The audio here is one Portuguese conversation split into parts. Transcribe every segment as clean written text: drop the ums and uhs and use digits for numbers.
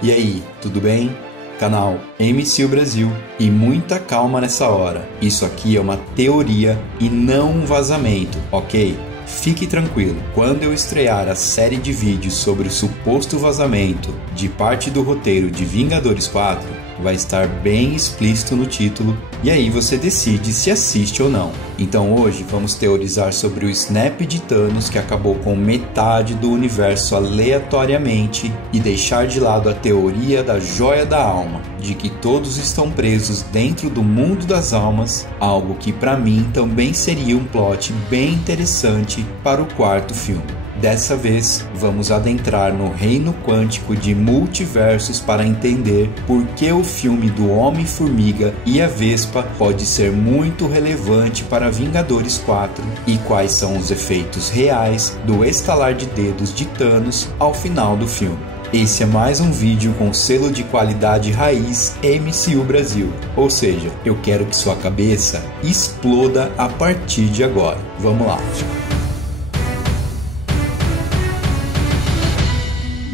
E aí, tudo bem? Canal MCU Brasil e muita calma nessa hora. Isso aqui é uma teoria e não um vazamento, ok? Fique tranquilo, quando eu estrear a série de vídeos sobre o suposto vazamento de parte do roteiro de Vingadores 4, vai estar bem explícito no título e aí você decide se assiste ou não. Então hoje vamos teorizar sobre o snap de Thanos que acabou com metade do universo aleatoriamente e deixar de lado a teoria da joia da alma, de que todos estão presos dentro do mundo das almas, algo que para mim também seria um plot bem interessante para o quarto filme. Dessa vez, vamos adentrar no reino quântico de multiversos para entender por que o filme do Homem-Formiga e a Vespa pode ser muito relevante para Vingadores 4 e quais são os efeitos reais do estalar de dedos de Thanos ao final do filme. Esse é mais um vídeo com selo de qualidade raiz MCU Brasil, ou seja, eu quero que sua cabeça exploda a partir de agora. Vamos lá!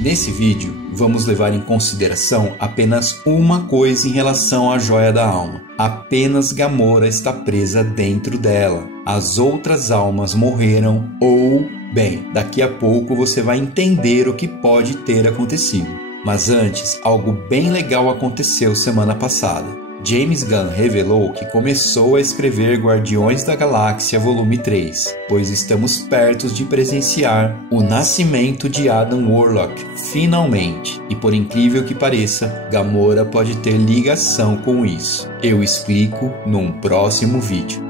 Nesse vídeo, vamos levar em consideração apenas uma coisa em relação à joia da alma. Apenas Gamora está presa dentro dela. As outras almas morreram ou... Bem, daqui a pouco você vai entender o que pode ter acontecido. Mas antes, algo bem legal aconteceu semana passada. James Gunn revelou que começou a escrever Guardiões da Galáxia Volume 3, pois estamos perto de presenciar o nascimento de Adam Warlock, finalmente. E por incrível que pareça, Gamora pode ter ligação com isso. Eu explico num próximo vídeo.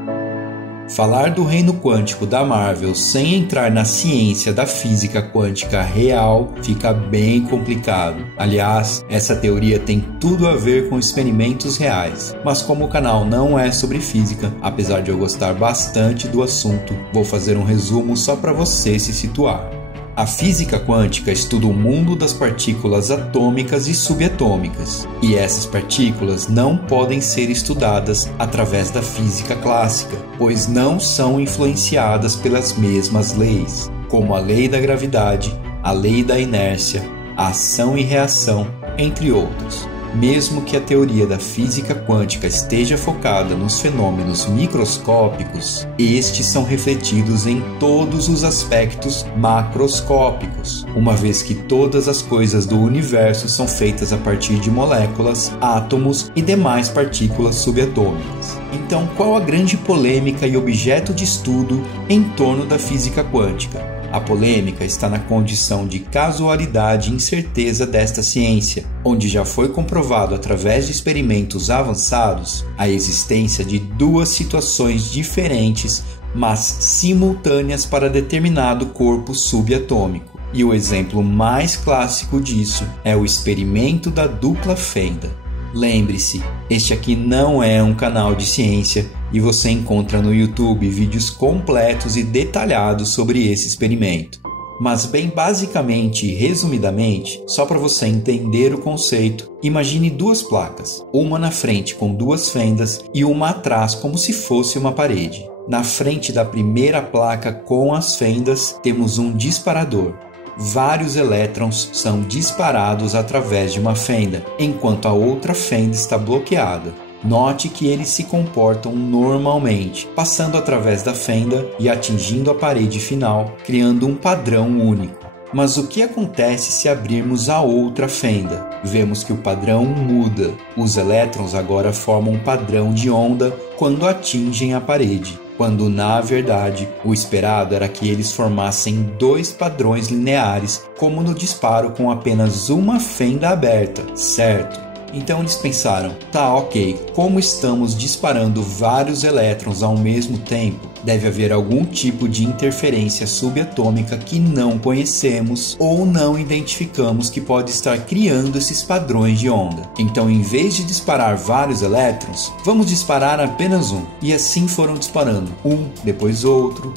Falar do reino quântico da Marvel sem entrar na ciência da física quântica real fica bem complicado. Aliás, essa teoria tem tudo a ver com experimentos reais. Mas como o canal não é sobre física, apesar de eu gostar bastante do assunto, vou fazer um resumo só para você se situar. A física quântica estuda o mundo das partículas atômicas e subatômicas, e essas partículas não podem ser estudadas através da física clássica, pois não são influenciadas pelas mesmas leis, como a lei da gravidade, a lei da inércia, a ação e reação, entre outros. Mesmo que a teoria da física quântica esteja focada nos fenômenos microscópicos, estes são refletidos em todos os aspectos macroscópicos, uma vez que todas as coisas do universo são feitas a partir de moléculas, átomos e demais partículas subatômicas. Então, qual a grande polêmica e objeto de estudo em torno da física quântica? A polêmica está na condição de casualidade e incerteza desta ciência, onde já foi comprovado através de experimentos avançados a existência de duas situações diferentes, mas simultâneas para determinado corpo subatômico. E o exemplo mais clássico disso é o experimento da dupla fenda. Lembre-se, este aqui não é um canal de ciência e você encontra no YouTube vídeos completos e detalhados sobre esse experimento. Mas bem basicamente e resumidamente, só para você entender o conceito, imagine duas placas, uma na frente com duas fendas e uma atrás como se fosse uma parede. Na frente da primeira placa com as fendas temos um disparador. Vários elétrons são disparados através de uma fenda, enquanto a outra fenda está bloqueada. Note que eles se comportam normalmente, passando através da fenda e atingindo a parede final, criando um padrão único. Mas o que acontece se abrirmos a outra fenda? Vemos que o padrão muda. Os elétrons agora formam um padrão de onda quando atingem a parede, quando na verdade o esperado era que eles formassem dois padrões lineares, como no disparo com apenas uma fenda aberta, certo? Então eles pensaram, tá ok, como estamos disparando vários elétrons ao mesmo tempo, deve haver algum tipo de interferência subatômica que não conhecemos ou não identificamos que pode estar criando esses padrões de onda. Então, em vez de disparar vários elétrons, vamos disparar apenas um. E assim foram disparando, um, depois outro,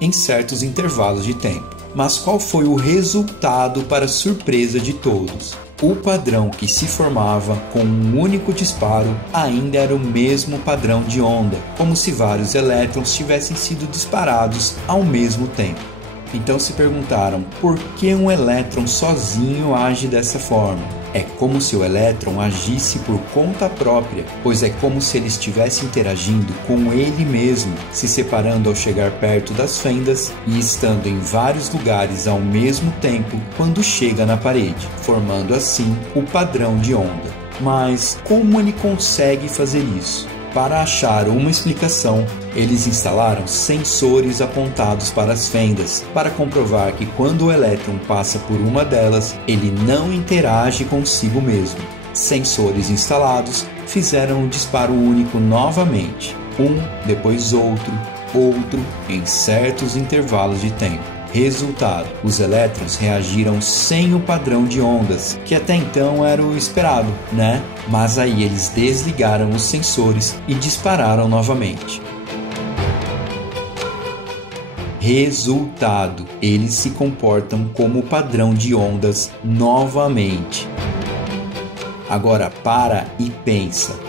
em certos intervalos de tempo. Mas qual foi o resultado para surpresa de todos? O padrão que se formava com um único disparo ainda era o mesmo padrão de onda, como se vários elétrons tivessem sido disparados ao mesmo tempo. Então se perguntaram por que um elétron sozinho age dessa forma. É como se o elétron agisse por conta própria, pois é como se ele estivesse interagindo com ele mesmo, se separando ao chegar perto das fendas e estando em vários lugares ao mesmo tempo quando chega na parede, formando assim o padrão de onda. Mas como ele consegue fazer isso? Para achar uma explicação, eles instalaram sensores apontados para as fendas, para comprovar que quando o elétron passa por uma delas, ele não interage consigo mesmo. Sensores instalados fizeram um disparo único novamente, depois outro, em certos intervalos de tempo. Resultado: os elétrons reagiram sem o padrão de ondas, que até então era o esperado, né? Mas aí eles desligaram os sensores e dispararam novamente. Resultado: eles se comportam como o padrão de ondas novamente. Agora para e pensa.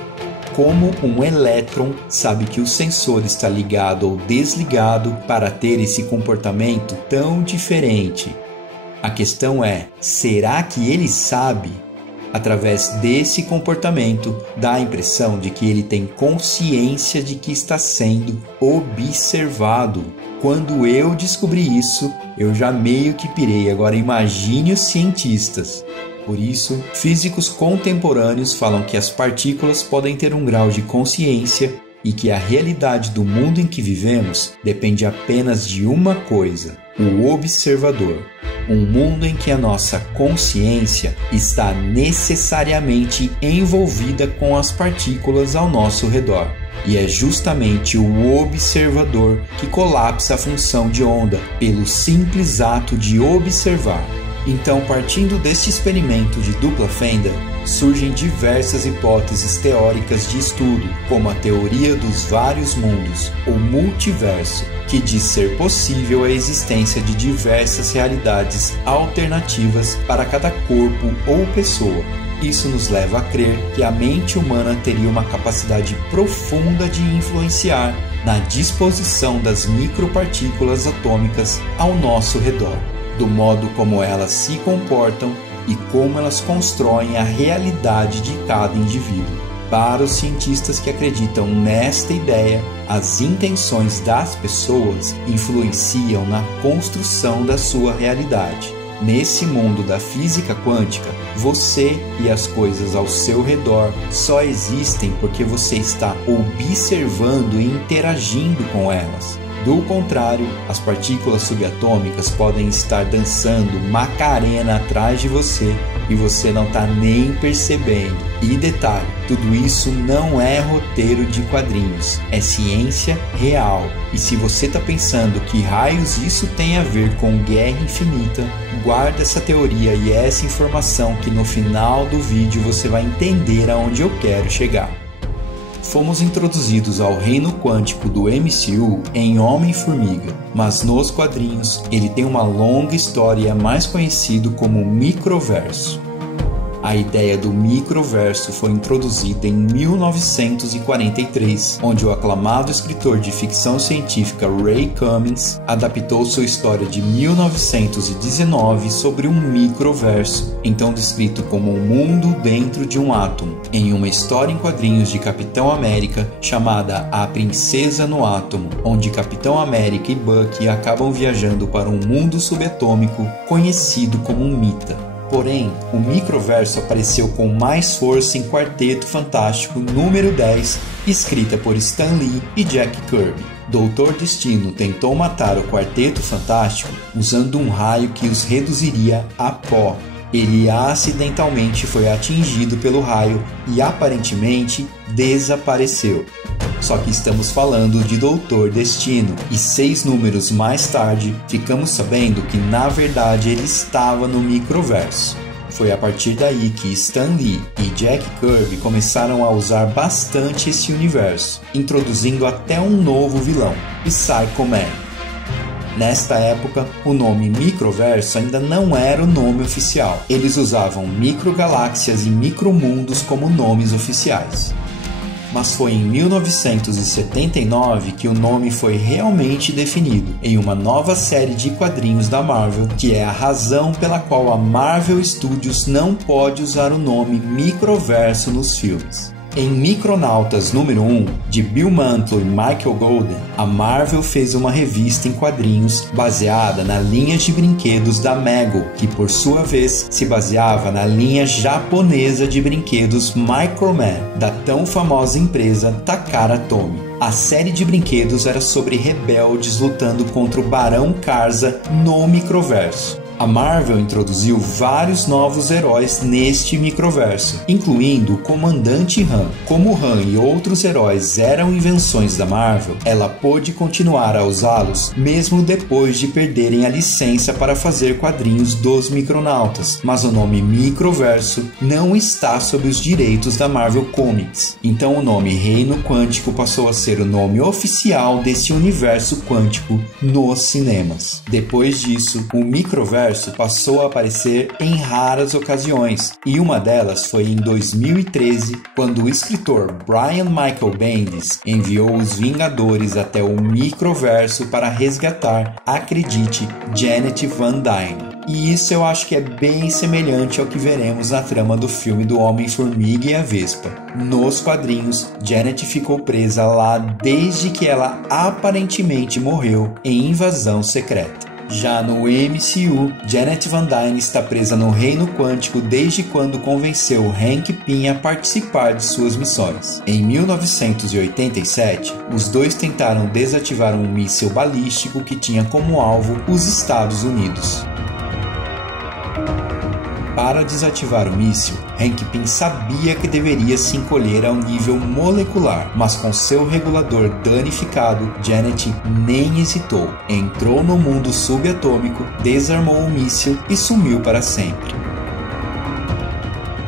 Como um elétron sabe que o sensor está ligado ou desligado para ter esse comportamento tão diferente? A questão é, será que ele sabe? Através desse comportamento, dá a impressão de que ele tem consciência de que está sendo observado. Quando eu descobri isso, eu já meio que pirei. Agora imagine os cientistas. Por isso, físicos contemporâneos falam que as partículas podem ter um grau de consciência e que a realidade do mundo em que vivemos depende apenas de uma coisa: o observador. Um mundo em que a nossa consciência está necessariamente envolvida com as partículas ao nosso redor. E é justamente o observador que colapsa a função de onda pelo simples ato de observar. Então, partindo deste experimento de dupla fenda, surgem diversas hipóteses teóricas de estudo, como a teoria dos vários mundos, o multiverso, que diz ser possível a existência de diversas realidades alternativas para cada corpo ou pessoa. Isso nos leva a crer que a mente humana teria uma capacidade profunda de influenciar na disposição das micropartículas atômicas ao nosso redor, do modo como elas se comportam e como elas constroem a realidade de cada indivíduo. Para os cientistas que acreditam nesta ideia, as intenções das pessoas influenciam na construção da sua realidade. Nesse mundo da física quântica, você e as coisas ao seu redor só existem porque você está observando e interagindo com elas. Do contrário, as partículas subatômicas podem estar dançando Macarena atrás de você e você não está nem percebendo. E detalhe, tudo isso não é roteiro de quadrinhos, é ciência real. E se você está pensando que raios isso tem a ver com Guerra Infinita, guarda essa teoria e essa informação que no final do vídeo você vai entender aonde eu quero chegar. Fomos introduzidos ao reino quântico do MCU em Homem-Formiga, mas nos quadrinhos ele tem uma longa história e é mais conhecido como microverso. A ideia do microverso foi introduzida em 1943, onde o aclamado escritor de ficção científica Ray Cummings adaptou sua história de 1919 sobre um microverso, então descrito como um mundo dentro de um átomo, em uma história em quadrinhos de Capitão América chamada A Princesa no Átomo, onde Capitão América e Bucky acabam viajando para um mundo subatômico conhecido como um mita. Porém, o microverso apareceu com mais força em Quarteto Fantástico número 10, escrita por Stan Lee e Jack Kirby. Doutor Destino tentou matar o Quarteto Fantástico usando um raio que os reduziria a pó. Ele acidentalmente foi atingido pelo raio e aparentemente desapareceu. Só que estamos falando de Doutor Destino, e 6 números mais tarde ficamos sabendo que na verdade ele estava no microverso. Foi a partir daí que Stan Lee e Jack Kirby começaram a usar bastante esse universo, introduzindo até um novo vilão, Psycho Man. Nesta época, o nome microverso ainda não era o nome oficial. Eles usavam microgaláxias e micromundos como nomes oficiais. mas foi em 1979 que o nome foi realmente definido em uma nova série de quadrinhos da Marvel, que é a razão pela qual a Marvel Studios não pode usar o nome Microverso nos filmes. Em Micronautas número 1, de Bill Mantlo e Michael Golden, a Marvel fez uma revista em quadrinhos baseada na linha de brinquedos da Mego, que por sua vez se baseava na linha japonesa de brinquedos Microman, da tão famosa empresa Takara Tomy. A série de brinquedos era sobre rebeldes lutando contra o Barão Karza no microverso. A Marvel introduziu vários novos heróis neste microverso, incluindo o Comandante Han. Como Han e outros heróis eram invenções da Marvel, ela pôde continuar a usá-los mesmo depois de perderem a licença para fazer quadrinhos dos Micronautas, mas o nome Microverso não está sob os direitos da Marvel Comics. Então o nome Reino Quântico passou a ser o nome oficial desse universo quântico nos cinemas. Depois disso, o Microverso passou a aparecer em raras ocasiões, e uma delas foi em 2013, quando o escritor Brian Michael Bendis enviou os Vingadores até o Microverso para resgatar, acredite, Janet Van Dyne. E isso eu acho que é bem semelhante ao que veremos na trama do filme do Homem-Formiga e a Vespa. Nos quadrinhos, Janet ficou presa lá desde que ela aparentemente morreu em Invasão Secreta. Já no MCU, Janet Van Dyne está presa no Reino Quântico desde quando convenceu Hank Pym a participar de suas missões. Em 1987, os dois tentaram desativar um míssil balístico que tinha como alvo os Estados Unidos. Para desativar o míssil, Hank Pym sabia que deveria se encolher ao nível molecular, mas com seu regulador danificado, Janet nem hesitou. Entrou no mundo subatômico, desarmou o míssil e sumiu para sempre.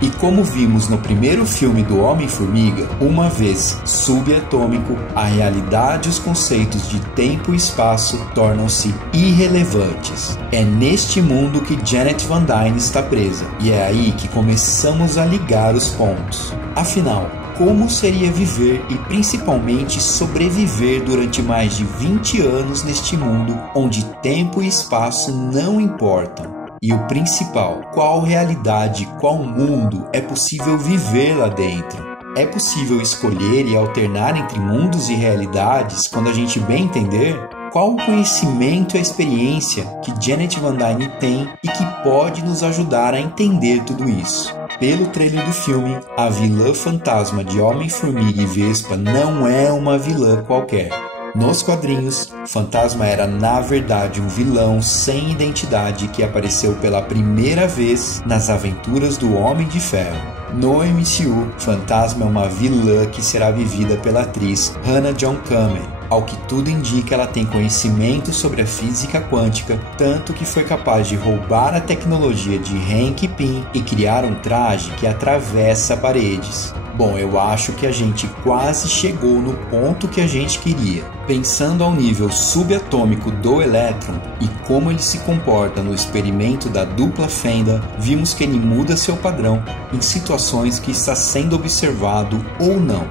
E como vimos no primeiro filme do Homem-Formiga, uma vez subatômico, a realidade e os conceitos de tempo e espaço tornam-se irrelevantes. É neste mundo que Janet Van Dyne está presa, e é aí que começamos a ligar os pontos. Afinal, como seria viver e principalmente sobreviver durante mais de 20 anos neste mundo onde tempo e espaço não importam? E o principal, qual realidade, qual mundo é possível viver lá dentro? É possível escolher e alternar entre mundos e realidades quando a gente bem entender? Qual o conhecimento e a experiência que Janet Van Dyne tem e que pode nos ajudar a entender tudo isso? Pelo trailer do filme, a vilã fantasma de Homem-Formiga e Vespa não é uma vilã qualquer. Nos quadrinhos, Fantasma era na verdade um vilão sem identidade que apareceu pela primeira vez nas aventuras do Homem de Ferro. No MCU, Fantasma é uma vilã que será vivida pela atriz Hannah John Kamen. Ao que tudo indica, ela tem conhecimento sobre a física quântica, tanto que foi capaz de roubar a tecnologia de Hank Pym e criar um traje que atravessa paredes. Bom, eu acho que a gente quase chegou no ponto que a gente queria. Pensando ao nível subatômico do elétron e como ele se comporta no experimento da dupla fenda, vimos que ele muda seu padrão em situações que está sendo observado ou não.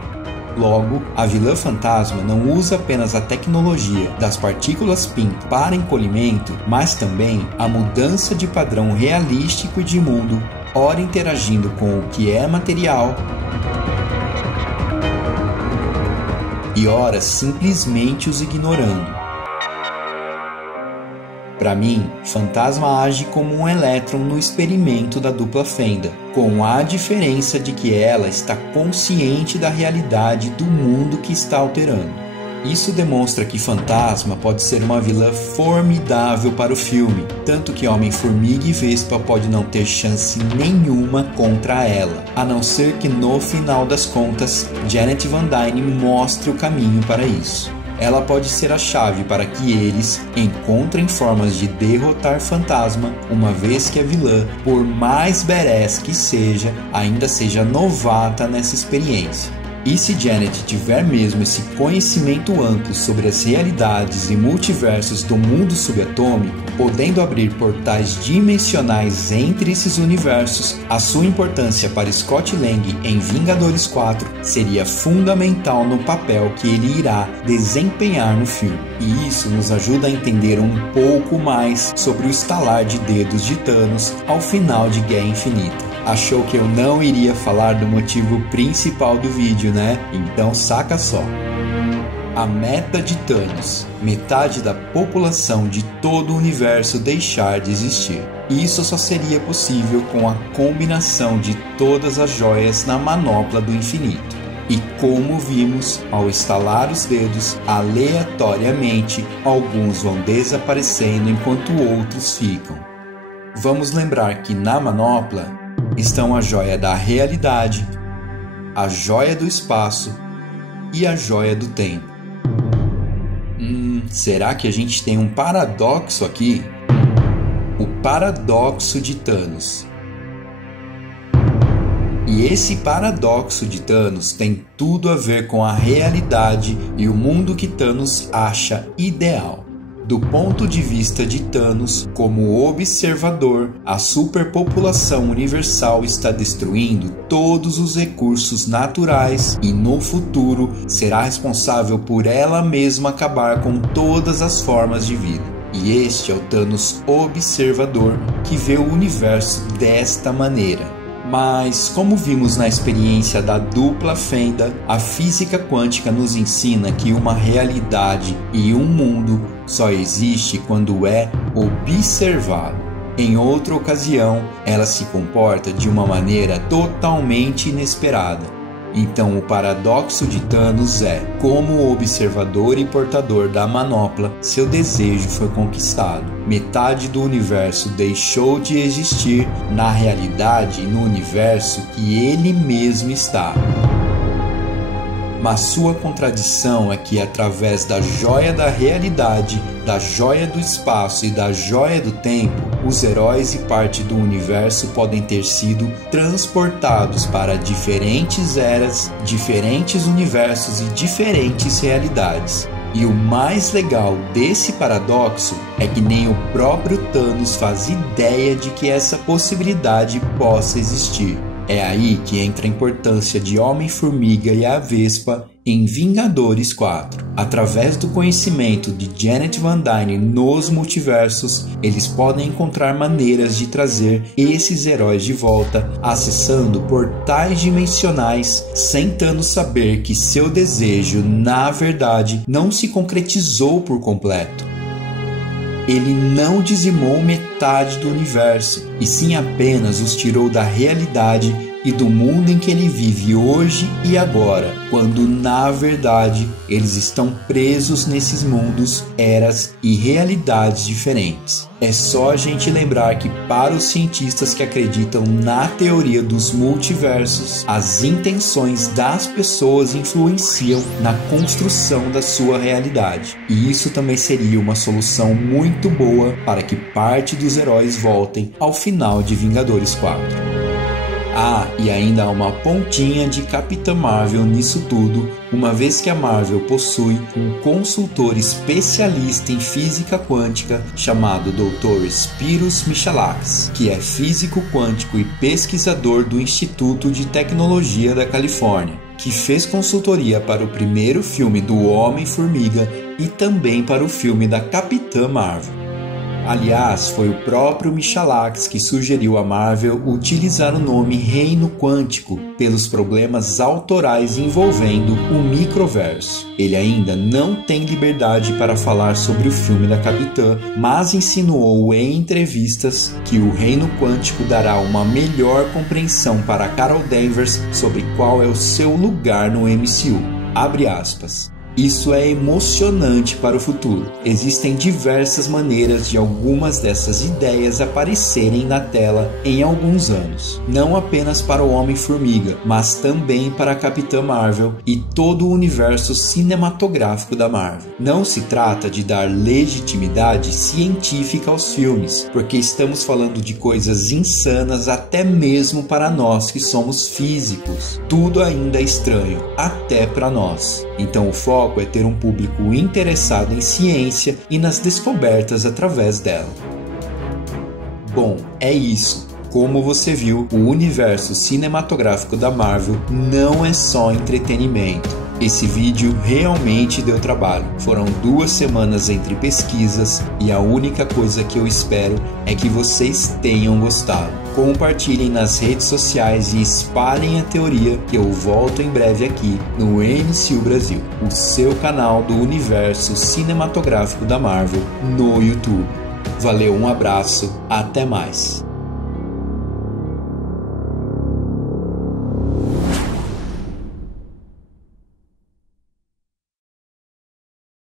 Logo, a vilã fantasma não usa apenas a tecnologia das partículas Pym para encolhimento, mas também a mudança de padrão realístico e de mundo, ora interagindo com o que é material e ora simplesmente os ignorando. Para mim, Fantasma age como um elétron no experimento da dupla fenda, com a diferença de que ela está consciente da realidade do mundo que está alterando. Isso demonstra que Fantasma pode ser uma vilã formidável para o filme, tanto que Homem-Formiga e Vespa pode não ter chance nenhuma contra ela, a não ser que no final das contas, Janet Van Dyne mostre o caminho para isso. Ela pode ser a chave para que eles encontrem formas de derrotar Fantasma, uma vez que a vilã, por mais badass que seja, ainda seja novata nessa experiência. E se Janet tiver mesmo esse conhecimento amplo sobre as realidades e multiversos do mundo subatômico, podendo abrir portais dimensionais entre esses universos, a sua importância para Scott Lang em Vingadores 4 seria fundamental no papel que ele irá desempenhar no filme. E isso nos ajuda a entender um pouco mais sobre o estalar de dedos de Thanos ao final de Guerra Infinita. Achou que eu não iria falar do motivo principal do vídeo, né? Então saca só. A meta de Thanos: metade da população de todo o universo deixar de existir. Isso só seria possível com a combinação de todas as joias na manopla do infinito. E como vimos, ao estalar os dedos, aleatoriamente, alguns vão desaparecendo enquanto outros ficam. Vamos lembrar que na manopla estão a joia da realidade, a joia do espaço e a joia do tempo. Será que a gente tem um paradoxo aqui? O paradoxo de Thanos. E esse paradoxo de Thanos tem tudo a ver com a realidade e o mundo que Thanos acha ideal. Do ponto de vista de Thanos, como observador, a superpopulação universal está destruindo todos os recursos naturais e no futuro será responsável por ela mesma acabar com todas as formas de vida. E este é o Thanos observador que vê o universo desta maneira. Mas, como vimos na experiência da dupla fenda, a física quântica nos ensina que uma realidade e um mundo só existe quando é observado. Em outra ocasião, ela se comporta de uma maneira totalmente inesperada. Então, o paradoxo de Thanos é: como observador e portador da manopla, seu desejo foi conquistado. Metade do universo deixou de existir na realidade e no universo que ele mesmo está. Mas sua contradição é que, através da joia da realidade, da joia do espaço e da joia do tempo, os heróis e parte do universo podem ter sido transportados para diferentes eras, diferentes universos e diferentes realidades. E o mais legal desse paradoxo é que nem o próprio Thanos faz ideia de que essa possibilidade possa existir. É aí que entra a importância de Homem-Formiga e a Vespa em Vingadores 4. Através do conhecimento de Janet Van Dyne nos multiversos, eles podem encontrar maneiras de trazer esses heróis de volta, acessando portais dimensionais, sem Thanos saber que seu desejo, na verdade, não se concretizou por completo. Ele não dizimou metade do universo, e sim apenas os tirou da realidade e do mundo em que ele vive hoje e agora, quando na verdade eles estão presos nesses mundos, eras e realidades diferentes. É só a gente lembrar que, para os cientistas que acreditam na teoria dos multiversos, as intenções das pessoas influenciam na construção da sua realidade. E isso também seria uma solução muito boa para que parte dos heróis voltem ao final de Vingadores 4. Ah, e ainda há uma pontinha de Capitã Marvel nisso tudo, uma vez que a Marvel possui um consultor especialista em física quântica chamado Dr. Spiros Michalakis, que é físico quântico e pesquisador do Instituto de Tecnologia da Califórnia, que fez consultoria para o primeiro filme do Homem-Formiga e também para o filme da Capitã Marvel. Aliás, foi o próprio Michalakis que sugeriu à Marvel utilizar o nome Reino Quântico pelos problemas autorais envolvendo o microverso. Ele ainda não tem liberdade para falar sobre o filme da Capitã, mas insinuou em entrevistas que o Reino Quântico dará uma melhor compreensão para Carol Danvers sobre qual é o seu lugar no MCU. Abre aspas. Isso é emocionante para o futuro. Existem diversas maneiras de algumas dessas ideias aparecerem na tela em alguns anos. Não apenas para o Homem-Formiga, mas também para a Capitã Marvel e todo o universo cinematográfico da Marvel. Não se trata de dar legitimidade científica aos filmes, porque estamos falando de coisas insanas até mesmo para nós que somos físicos. Tudo ainda é estranho, até para nós. Então o foco é ter um público interessado em ciência e nas descobertas através dela. Bom, é isso. Como você viu, o universo cinematográfico da Marvel não é só entretenimento. Esse vídeo realmente deu trabalho. Foram 2 semanas entre pesquisas e a única coisa que eu espero é que vocês tenham gostado. Compartilhem nas redes sociais e espalhem a teoria, que eu volto em breve aqui no MCU Brasil, o seu canal do universo cinematográfico da Marvel no YouTube. Valeu, um abraço, até mais!